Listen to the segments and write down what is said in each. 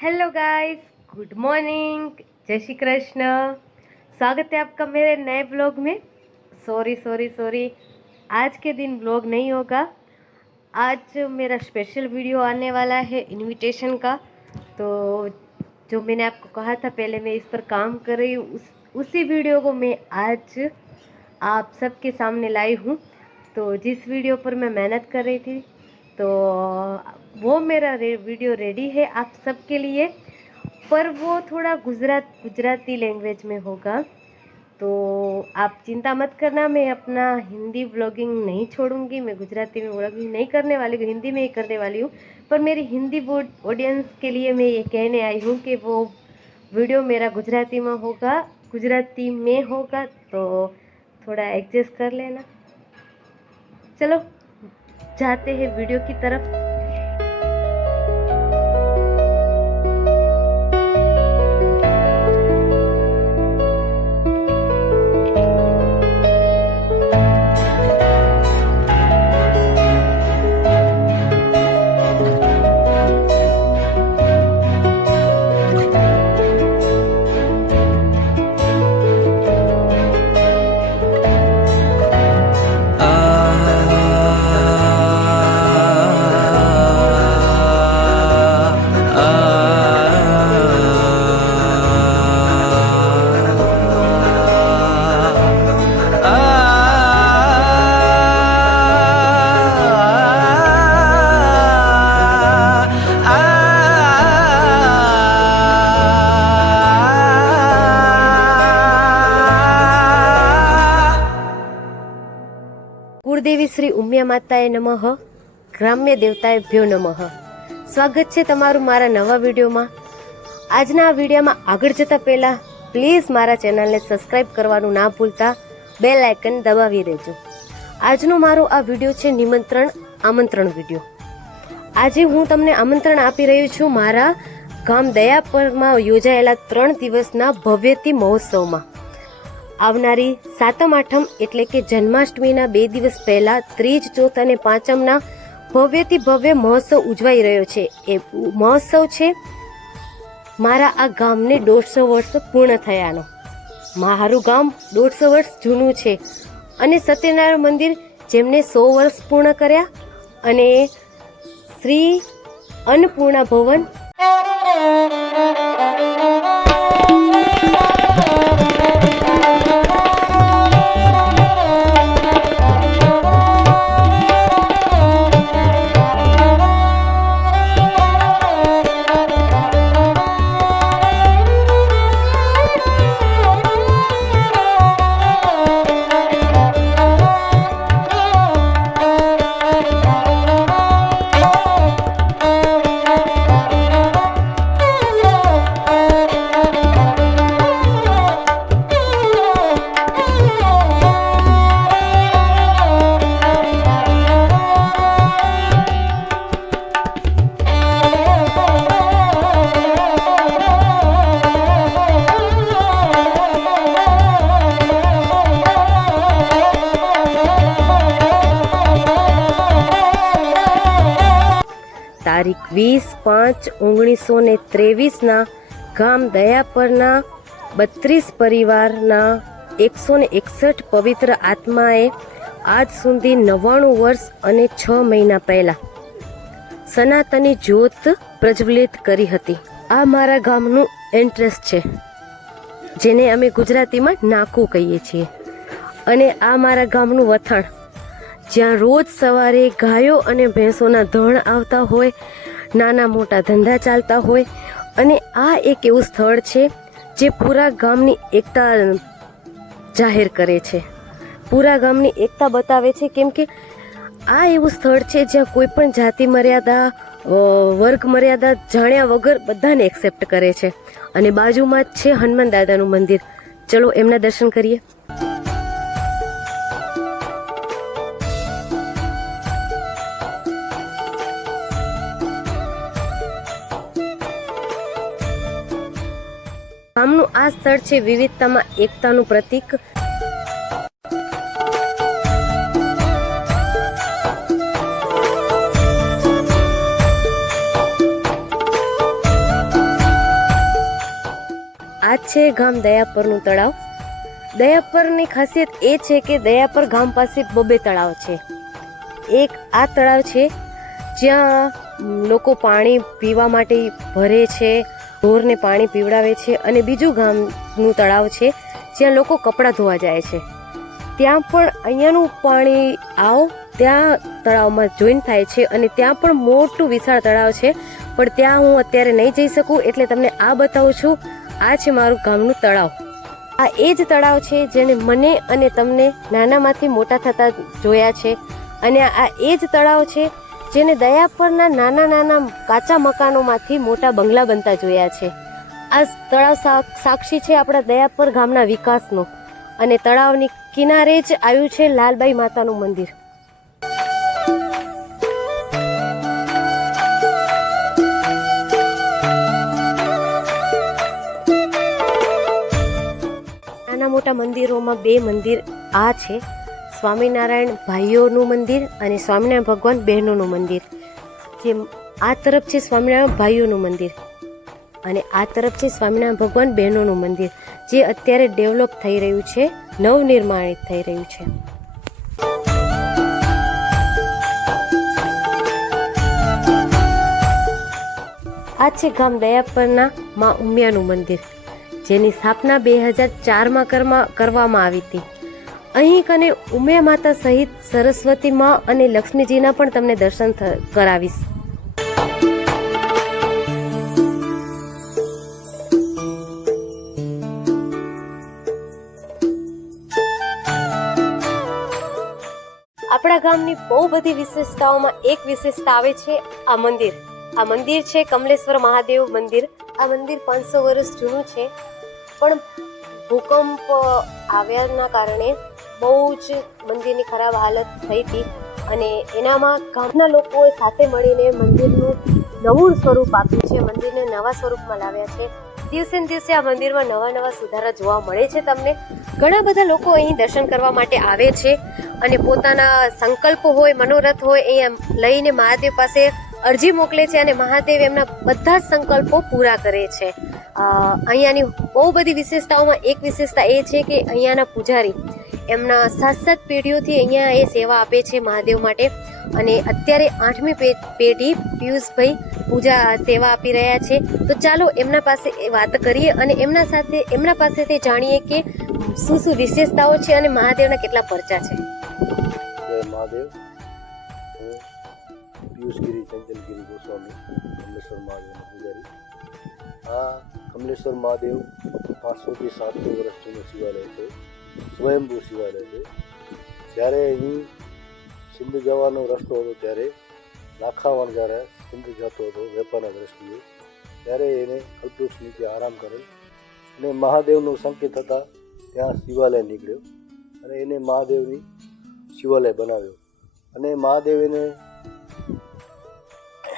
Hello guys good morning जय श्री कृष्ण. स्वागत है आपका मेरे नए ब्लॉग में. सॉरी सॉरी सॉरी आज के दिन ब्लॉग नहीं होगा. आज मेरा स्पेशल वीडियो आने वाला है इनविटेशन का. तो जो मैंने आपको कहा था, पहले मैं इस पर काम कर रही हूँ. उस, उसी वीडियो को मैं आज आप सबके सामने लाई हूँ. तो जिस वीडियो पर मैं मेहनत कर रही थी तो वो मेरा रे, वीडियो रेडी है आप सबके लिए। पर वो थोड़ा गुजरात गुजराती लैंग्वेज में होगा। तो आप चिंता मत करना मैं अपना हिंदी ब्लॉगिंग नहीं छोड़ूँगी मैं गुजराती में ब्लॉगिंग नहीं करने वाली हूँ हिंदी में ही करने वाली हूँ। पर मेरी हिंदी ऑडियंस के लिए मैं ये कहने आई हूँ कि वो वीडियो मेरा गुजराती में होगा गुजराती में होगा तो थोड़ा एडजस्ट कर लेना। चलो जाते हैं वीडियो की तरफ़। કુળદેવી માતાએ નમઃ. ગ્રામ્ય દેવતાએ ભ્યો નમઃ. સ્વાગત છે તમારું મારા નવા વિડીયોમાં. આજના આ વિડીયોમાં આગળ જતા પહેલાં પ્લીઝ મારા ચેનલને સબસ્ક્રાઇબ કરવાનું ના ભૂલતા. બેલ આઇકન દબાવી દેજો. આજનો મારો આ વીડિયો છે નિમંત્રણ, આમંત્રણ વીડિયો. આજે હું તમને આમંત્રણ આપી રહ્યો છું મારા ગામ દયાપરમાં યોજાયેલા ત્રણ દિવસના ભવ્યતી મહોત્સવમાં. આવનારી સાતમ, આઠમ એટલે કે જન્માષ્ટમીના બે દિવસ પહેલા ત્રીજ, ચોથ અને પાંચમના ભવ્યથી ભવ્ય મહોત્સવ ઉજવાઈ રહ્યો છે. એ મહોત્સવ છે મારા આ ગામને દોઢસો વર્ષ પૂર્ણ થયાનો. મારું ગામ દોઢસો વર્ષ જૂનું છે અને સત્યનારાયણ મંદિર જેમને સો વર્ષ પૂર્ણ કર્યા અને શ્રી અન્નપૂર્ણા ભવન તારીખ વીસ પાંચ ઓગણીસો ને ત્રેવીસના ગામ દયાપરના બત્રીસ પરિવારના એકસો ને એકસઠ પવિત્ર આત્માએ આજ સુધી નવ્વાણું વર્ષ અને છ મહિના પહેલા સનાતની જ્યોત પ્રજ્વલિત કરી હતી. આ મારા ગામનું એન્ટ્રેસ છે, જેને અમે ગુજરાતીમાં નાકું કહીએ છીએ. અને આ મારા ગામનું વથાણ જ્યાં રોજ સવારે ગાયો અને ભેંસોના ધણ આવતા હોય, નાના મોટા ધંધા ચાલતા હોય અને આ એક એવું સ્થળ છે જે પૂરા ગામની એકતા જાહેર કરે છે. પૂરા ગામની એકતા બતાવે છે કેમ કે આ એવું સ્થળ છે જ્યાં કોઈ પણ જાતિ મર્યાદા વર્ગ મર્યાદા જાણ્યા વગર બધાને એક્સેપ્ટ કરે છે. અને બાજુમાં જ છે હનુમાન દાદાનું મંદિર. ચલો એમના દર્શન કરીએ. આ સ્થળ છે વિવિધતામાં એકતાનું પ્રતીક. આ છે ગામ દયાપરનું તળાવ. દયાપરની ખાસિયત એ છે કે દયાપર ગામ પાસે બબે તળાવ છે. એક આ તળાવ છે જ્યાં લોકો પાણી પીવા માટે ભરે છે ઢોરને પાણી પીવડાવે છે અને બીજું ગામનું તળાવ છે, જ્યાં લોકો કપડાં ધોવા જાય છે. ત્યાં પણ અહીંયાનું પાણી આવ, ત્યાં તળાવમાં જોઈન થાય છે અને ત્યાં પણ મોટું વિશાળ તળાવ છે, પણ ત્યાં હું અત્યારે નહીં જઈ શકું એટલે તમને આ બતાવું છું, આ છે મારું ગામનું તળાવ. આ એ જ તળાવ છે જેને મને અને તમને નાનામાંથી મોટા થતા જોયા છે અને આ એ જ તળાવ છે જેને દયાપરના નાના નાના કાચા મકાનોમાંથી મોટા બંગલા બનતા જોયા છે. આ તળાવ સાક્ષી છે આપણા દયાપર ગામના વિકાસનો અને તળાવની કિનારે જ આવ્યું છે લાલબાઈ માતાનું મંદિર. નાના મોટા મંદિરોમાં બે મંદિર આ છે. સ્વામિનારાયણ ભાઈઓનું મંદિર અને સ્વામિનારાયણ ભગવાન બહેનોનું મંદિર. જે આ તરફ છે સ્વામિનારાયણ ભાઈઓનું મંદિર અને આ તરફ છે સ્વામિનારાયણ ભગવાન બહેનોનું મંદિર, જે અત્યારે ડેવલપ થઈ રહ્યું છે, નવનિર્માણિત થઈ રહ્યું છે. આ છે ગામ દયાપરના મા ઉમિયાનું મંદિર, જેની સ્થાપના બે હજાર ચારમાં કરવામાં આવી હતી. અહીં કને ઉમિયા માતા સહિત સરસ્વતી માં અને લક્ષ્મીજીના પણ તમને દર્શન કરાવીશ. આપણા ગામની બહુ બધી વિશેષતાઓમાં એક વિશેષતા આવે છે આ મંદિર. આ મંદિર છે કમલેશ્વર મહાદેવ મંદિર. આ મંદિર પાંચસો વર્ષ જૂનું છે. પણ ભૂકંપ આવ્યાના કારણે બહુ જ મંદિરની ખરાબ હાલત થઈ હતી અને એનામાં ગામના લોકોએ સાથે મળીને મંદિરનું નવું સ્વરૂપ આપ્યું છે. મંદિરને નવા સ્વરૂપમાં લાવ્યા છે. દિવસે ને દિવસે આ મંદિરમાં નવા નવા સુધારા જોવા મળે છે તમને. ઘણા બધા લોકો અહીં દર્શન કરવા માટે આવે છે અને પોતાના સંકલ્પો હોય, મનોરથ હોય અહીંયા લઈને મહાદેવ પાસે અરજી મોકલે છે અને મહાદેવ એમના બધા જ સંકલ્પો પૂરા કરે છે. અહીંયાની બહુ બધી વિશેષતાઓમાં એક વિશેષતા એ છે કે અહીંયાના પૂજારી એમના સાત સાત પેઢીઓથી અહીંયા એ સેવા આપે છે મહાદેવ માટે. અને અત્યારે આઠમી પેઢી પિયુષભાઈ પૂજા સેવા આપી રહ્યા છે. તો ચાલો એમના પાસે વાત કરીએ અને એમના સાથે, એમના પાસેથી જાણીએ કે શું શું વિશેષતાઓ છે અને મહાદેવના કેટલા પરચા છે. મહાદેવ. પિયુષગીરી, ચંચલગીરી ગોસ્વામી, કમલેશ્વર મહાદેવનો પૂજારી. આ કમલેશ્વર મહાદેવ પાંચસોથી સાતસો વર્ષ જૂનું શિવાલય છે. સ્વયંભૂ શિવાલય છે. જ્યારે અહીં સિંધ જવાનો રસ્તો હતો, ત્યારે લાખાવણ જ્યારે સિંધ જતો હતો, વેપારના દ્રષ્ટિએ, ત્યારે એને કલ્પવૃક્ષ નીચે આરામ કરેલ અને મહાદેવનું સંકેત હતા, ત્યાં શિવાલય નીકળ્યો અને એને મહાદેવની શિવાલય બનાવ્યો. અને મહાદેવ એને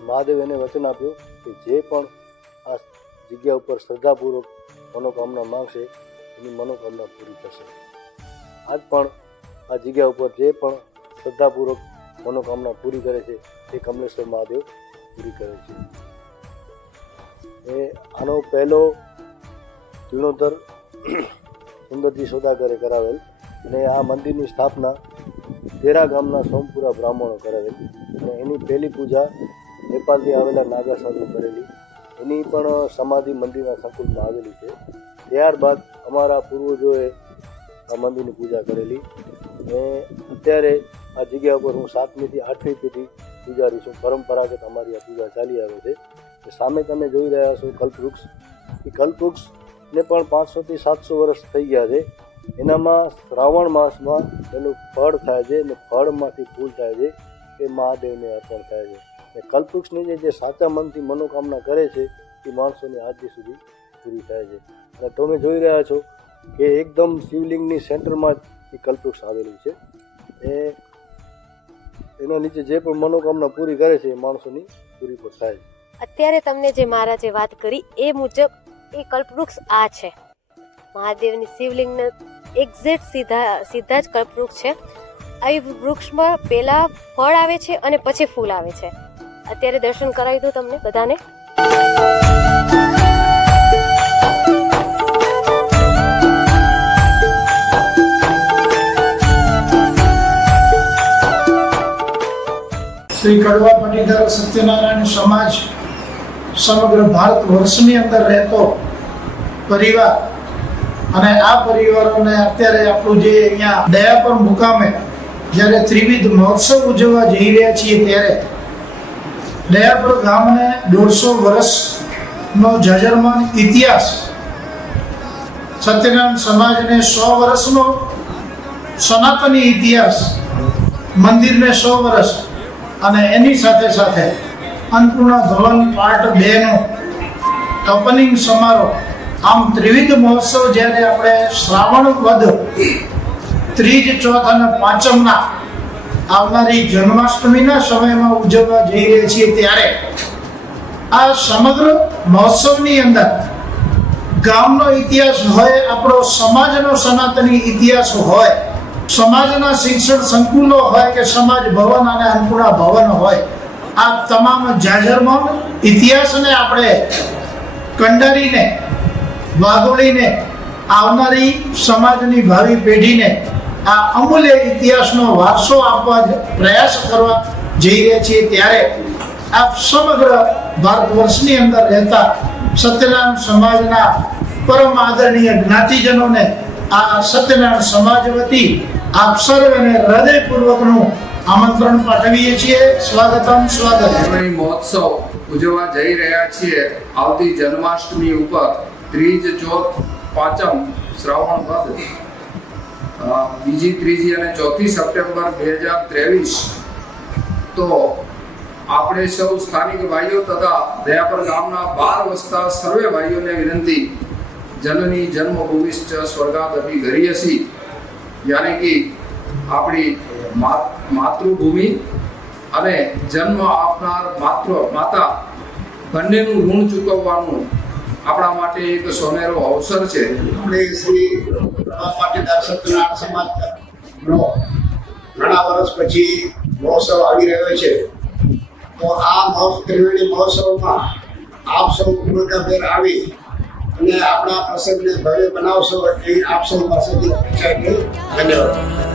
મહાદેવ એને વચન આપ્યું કે જે પણ આ જગ્યા ઉપર શ્રદ્ધાપૂર્વક મનોકામના માંગશે એની મનોકામના પૂરી થશે. આજ પણ આ જગ્યા ઉપર જે પણ શ્રદ્ધાપૂર્વક મનોકામના પૂરી કરે છે તે કમલેશ્વર મહાદેવ પૂરી કરે છે. એ આનો પહેલો જીર્ણોદ્ધાર સુંદરજી સોદાગરે કરાવેલ અને આ મંદિરની સ્થાપના તેરા ગામના સોમપુરા બ્રાહ્મણો કરાવેલી અને એની પહેલી પૂજા નેપાળથી આવેલા નાગા સાધુ કરેલી. એની પણ સમાધિ મંદિરના સંકુલમાં આવેલી છે. ત્યારબાદ અમારા પૂર્વજોએ આ મંદિરની પૂજા કરેલી અને અત્યારે આ જગ્યા ઉપર હું સાતમીથી આઠમી પેઢી પૂજારી છું. પરંપરાગત અમારી આ પૂજા ચાલી આવે છે. સામે તમે જોઈ રહ્યા છો કલ્પવૃક્ષ. એ કલ્પવૃક્ષને પણ પાંચસોથી સાતસો વર્ષ થઈ ગયા છે. એનામાં શ્રાવણ માસમાં એનું ફળ થાય છે અને ફળમાંથી ફૂલ થાય છે. એ મહાદેવને અર્પણ થાય છે. અને કલ્પવૃક્ષની જે જે સાચા મનથી મનોકામના કરે છે, એ માણસોની આજથી સુધી પૂરી થાય છે. અને તમે જોઈ રહ્યા છો કે એકદમ શિવલિંગની સેન્ટરમાં જ એ કલ્પવૃક્ષ આવેલું છે. એ એના નીચે જે પણ મનોકામના પૂરી કરે છે, એ માણસોની પૂરી પણ થાય છે. અત્યારે તમને જે મહારાજે વાત કરી, એ મુજબ એ કલ્પવૃક્ષ આ છે. મહાદેવની શિવલિંગના એક્ઝેક્ટ સીધા સીધા જ કલ્પવૃક્ષ છે. આ વૃક્ષમાં પહેલાં ફળ આવે છે અને પછી ફૂલ આવે છે. અત્યારે દર્શન કરાવી દઉં તમને બધાને. શ્રી કડવા પટીદાર સત્યનારાયણ સમાજ સમગ્ર ભારત વર્ષની અંદર રહેતો પરિવાર અને આ પરિવારોને અત્યારે આપણું જે અહીંયા દયા દયાપર મુકામે જ્યારે ત્રિવિધ મહોત્સવ ઉજવવા જઈ રહ્યા છીએ ત્યારે દયાપર ગામને દોઢસો વર્ષનો જજરમાન ઇતિહાસ. સત્યનારાયણ સમાજને સો વર્ષનો સનાતની ઇતિહાસ, મંદિરને સો વર્ષ અને એની સાથે સાથે અન્નપૂર્ણા ભવન પાર્ટ બેનો ઓપનિંગ સમારોહ. આમ ત્રિવિધ મહોત્સવ જ્યારે આપણે શ્રાવણ વદ, ત્રીજ ચોથ અને પાંચમના આવનારી જન્માષ્ટમીના સમયમાં ઉજવવા જઈ રહ્યા છીએ ત્યારે આ સમગ્ર મહોત્સવની અંદર ગામનો ઇતિહાસ હોય, આપણો સમાજનો સનાતની ઇતિહાસ હોય, સમાજના શિક્ષણ સંકુલો હોય કે સમાજ ભવન અને અન્નપૂર્ણા ભવન હોય, આ તમામ જાજરમાન ઇતિહાસને આપણે કંડારીને, વાગોળીને, આવનારી સમાજની ભાવિ પેઢીને આ અમૂલ્ય ઇતિહાસનો વારસો આપવા પ્રયાસ કરવા જઈ રહ્યા છીએ ત્યારે આપ સમગ્ર ભારત વર્ષની અંદર રહેતા સત્યનારાયણ સમાજના પરમ આદરણીય જ્ઞાતિજનોને આ સત્યનારાયણ સમાજ વતી આપ સર્વેને હૃદયપૂર્વકનું આમંત્રણ પાઠવીએ છીએ. સ્વાગતમ સ્વાગત મહોત્સવ ઉજવવા જઈ રહ્યા છીએ. આવતી જન્માષ્ટમી ઉપર ત્રીજ ચોથ પાંચમ શ્રાવણ અ, બીજી, ત્રીજી અને ચોથી સપ્ટેમ્બર બે હજાર ત્રેવીસ તો આપણે સૌ સ્થાનિક ભાઈઓ તથા દયાપર ગામના બાર વસતા સર્વે ભાઈઓને વિનંતી, જનની જન્મભૂમિશ્ચ સ્વર્ગાદપી ગરીયસી યાની કે આપણી માતૃભૂમિ અને જન્મ આપનાર માત્ર, માતા બંનેનું ઋણ ચૂકવવાનું આપણા માટે એક સોનેરો અવસર છે. આપણે શ્રી પાટીદાર સત્યનારાયણ સમાજનો ઘણા વર્ષ પછી મહોત્સવ આવી રહ્યો છે. તો આ મહોત્સવ ત્રિવેણી મહોત્સવમાં આપ સૌ ઉમળકાભેર આવી અને આપણા પ્રસંગને ભવ્ય બનાવશો એવી આપ સૌ પાસેથી અપેક્ષા ધન્યવાદ.